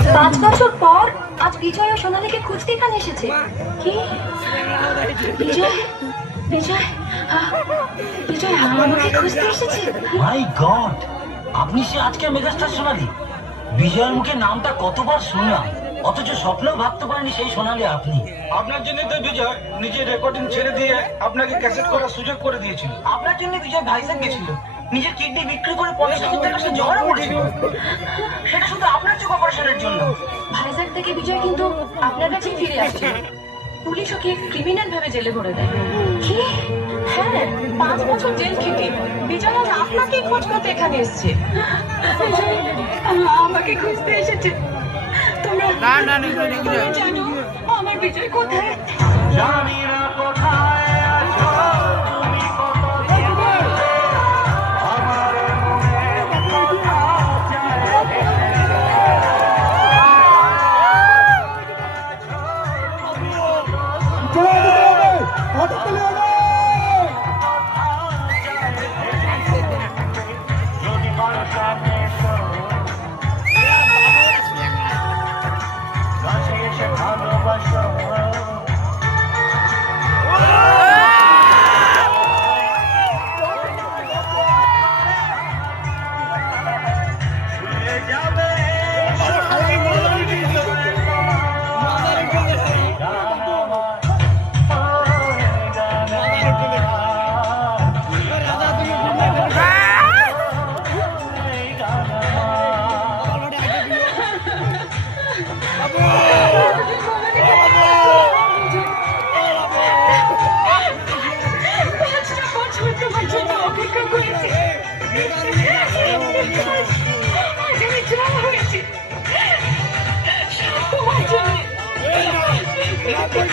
5 বছর পর আজ বিজয় ও সোনালীকে খুঁজতে এখানে এসেছে। কি বিজয়? বিজয় বিজয় আমাকে খুঁজতে এসেছে? মাই গড, আপনি সে আজকের মেগাস্টার সোনালী। বিজয়ের মুখে নামটা কতবার শুনলাম, অথচ স্বপ্নেও ভাবতে পারেনি সেই সোনালী আপনি। আপনার জন্য তো বিজয় নিজের রেকর্ডিং ছেড়ে দিয়ে আপনাকে ক্যাসেট করার সুযোগ করে দিয়েছিল। আপনার জন্য বিজয় ভাইজাগ গেছিল, নিজের কিডনি বিক্রি করে 50,000 টাকা সে জড়ো করেছিল, সেটা শুধু আপনার চোখ অপারেশনের জন্য। ভাইজাগ থেকে বিজয় কিন্তু আপনার কাছে ফিরে আসছে। পুলিশ ওকে ক্রিমিনাল ভাবে জেলে ভরে দেয়। কি? হ্যাঁ, 5 বছর জেল খেটে বিজয় আজ আপনাকে খোঁজ করতে এখানে এসেছে। বিজয় আমাকে খুঁজতে এসেছে। তোমরা জানো আমার বিজয় কোথায়? জানি না কোথায় আছো তুমি, আমার মনে কথা যদি বারোটা কাছে এসে ভালোবাসো। অপেক্ষা